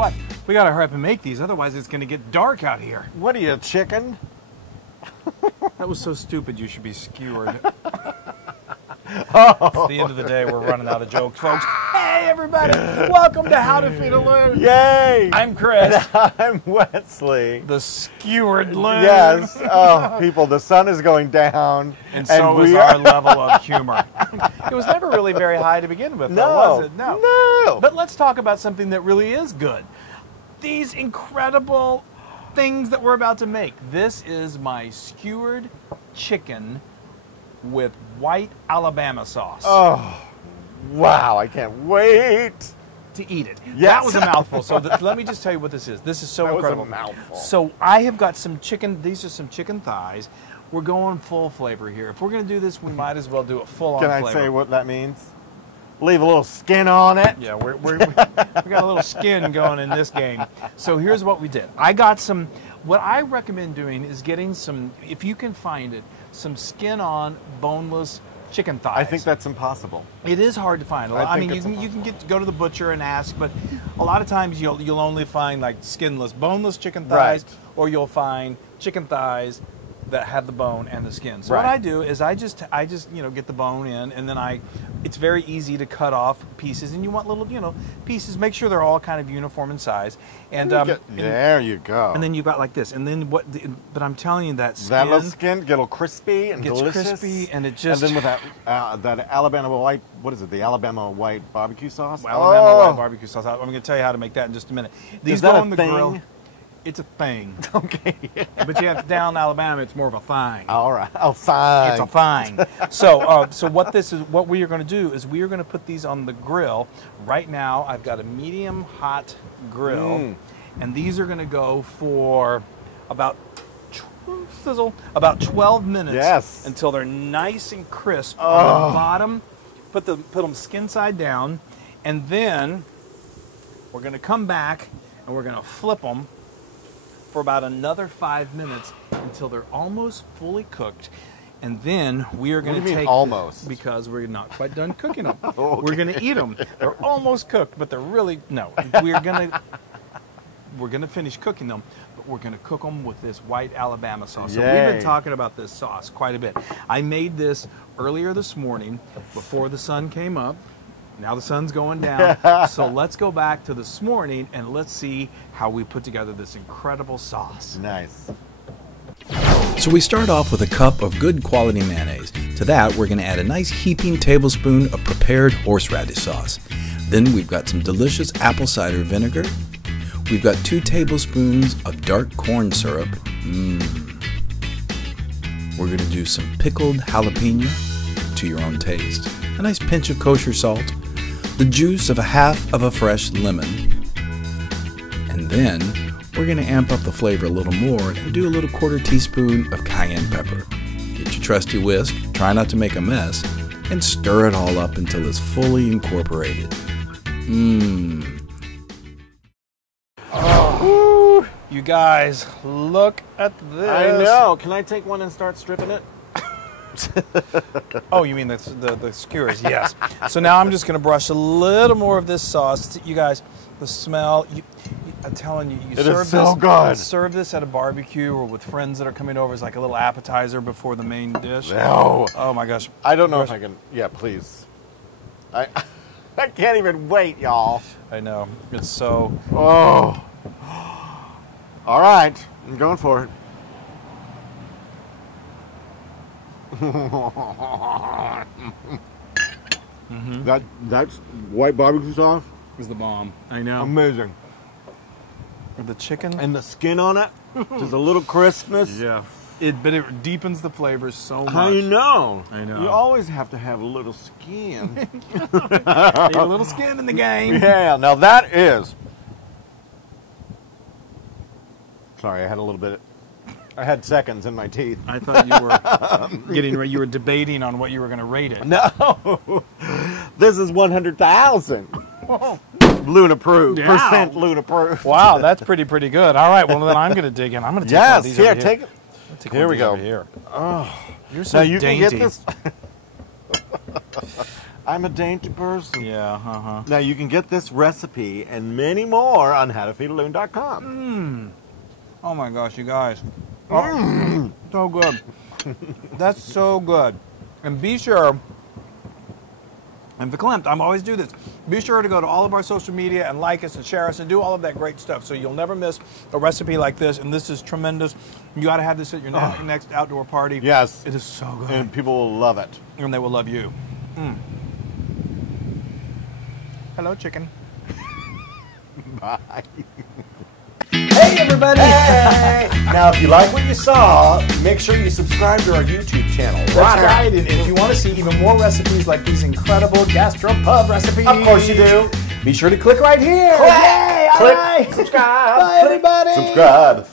what? We gotta hurry up and make these, otherwise it's gonna get dark out here. What are you, chicken? That was so stupid, you should be skewered. Oh. It's the end of the day, we're running out of jokes, folks. Hey everybody, welcome to How to Feed a Loon. Yay! I'm Chris. And I'm Wesley. The skewered loon. Yes. Oh, people, the sun is going down. And so is our level of humor. It was never really very high to begin with, though, was it? No. No. But let's talk about something that really is good. These incredible things that we're about to make. This is my skewered chicken with white Alabama sauce. Oh, wow. I can't wait to eat it. Yes. That was a mouthful. So let me just tell you what this is. This is so incredible. That was a mouthful. So I have got some chicken. These are some chicken thighs. We're going full flavor here. If we're going to do this, we might as well do it full on flavor. Can I say what that means? Leave a little skin on it. Yeah, we got a little skin going in this game. So here's what we did. I got some, what I recommend doing is getting some, if you can find it, some skin on boneless chicken thighs. I think that's impossible. It is hard to find. I mean, you can go to the butcher and ask, but a lot of times you'll only find like skinless, boneless chicken thighs, right, or you'll find chicken thighs that have the bone and the skin. So right, what I do is I just get the bone in, and then it's very easy to cut off pieces, and you want little pieces. Make sure they're all kind of uniform in size. And there you go. And then you got like this, and then what? But I'm telling you that skin, that little skin get a little crispy and gets delicious. crispy, and it just. And then with that Alabama white, what is it? The Alabama white barbecue sauce. Alabama white barbecue sauce. I'm going to tell you how to make that in just a minute. These go on the grill. It's a thing. Okay. But you have down in Alabama, it's more of a thing. All right. Oh, fine. It's a thing. So what we are going to do is we are going to put these on the grill. Right now, I've got a medium hot grill, and these are going to go for about 12 minutes. Yes. Until they're nice and crisp on the bottom. Put them skin side down, and then we're going to come back and we're going to flip them for about another 5 minutes until they're almost fully cooked. And then we are going to take almost, because we're not quite done cooking them. Okay. We're going to eat them. They're almost cooked, but they're really no. We're going to finish cooking them, but we're going to cook them with this white Alabama sauce. So we've been talking about this sauce quite a bit. I made this earlier this morning before the sun came up. Now the sun's going down, so let's go back to this morning and let's see how we put together this incredible sauce. Nice. So we start off with a cup of good quality mayonnaise. To that, we're going to add a nice heaping tablespoon of prepared horseradish sauce. Then we've got some delicious apple cider vinegar. We've got 2 tablespoons of dark corn syrup. We're going to do some pickled jalapeno to your own taste. A nice pinch of kosher salt. The juice of half of a fresh lemon. And then we're going to amp up the flavor a little more and do a little 1/4 teaspoon of cayenne pepper. Get your trusty whisk, try not to make a mess, and stir it all up until it's fully incorporated. Oh, you guys, look at this. I know. Can I take one and start stripping it? Oh, you mean the skewers? Yes. So now I'm just going to brush a little more of this sauce. You guys, the smell. I'm telling you, serve this at a barbecue or with friends that are coming over as like a little appetizer before the main dish. No. Oh my gosh. I don't know if I can. Yeah, please. I can't even wait, y'all. I know. It's so. Oh. All right, I'm going for it. That's white barbecue sauce is the bomb. I know. Amazing. The chicken and the skin on it, just a little crispness. Yeah. But it deepens the flavors so much. I know. I know. You always have to have a little skin. Need a little skin in the game. Yeah. Now that is. Sorry, I had a little bit. I had seconds in my teeth. I thought you were getting ready. You were debating on what you were going to rate it. No, this is 100,000. Loon approved. Yeah. Percent Loon approved. Wow, that's pretty good. All right, well then I'm going to dig in. I'm going to take one of these over here. Take it. Here we go. Here. Oh, you're so now you dainty. can get this. I'm a dainty person. Yeah, Now, you can get this recipe and many more on howtofeedaloon.com. Oh my gosh, you guys. Oh, so good. That's so good. And be sure, and verklempt, I always do this, be sure to go to all of our social media and like us and share us and do all of that great stuff so you'll never miss a recipe like this. And this is tremendous. You got to have this at your next outdoor party. Yes. It is so good. And people will love it. And they will love you. Hello, chicken. Bye. Hey, everybody. Hey! Now, if you like what you saw, make sure you subscribe to our YouTube channel. That's right. And if you want to see even more recipes like these incredible gastropub recipes, Of course you do. be sure to click right here. Click, Yay! All right. subscribe. Bye, everybody. Subscribe.